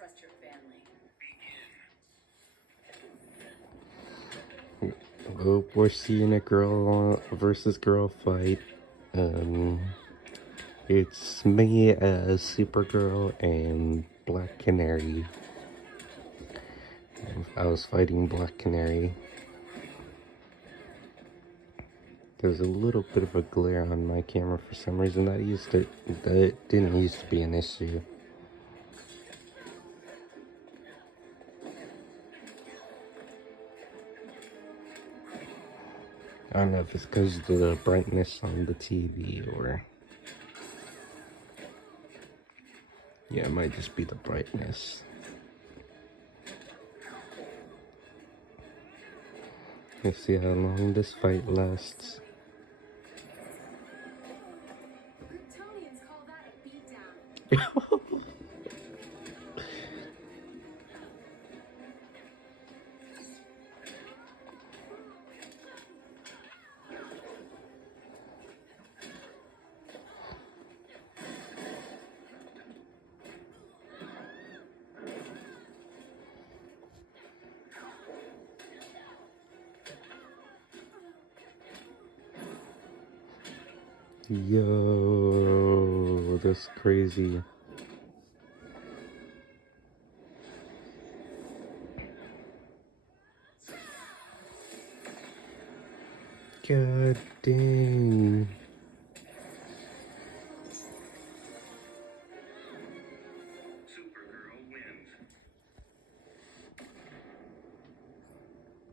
trust your family. Oh, we're seeing a girl versus girl fight. It's me as Supergirl and Black Canary. I was fighting Black Canary. There's a little bit of a glare on my camera for some reason. That didn't used to be an issue. I don't know if it's because of the brightness on the TV or... Yeah, it might just be the brightness. Let's see how long this fight lasts. Kryptonians call that a beatdown. Yo, that's crazy. God dang.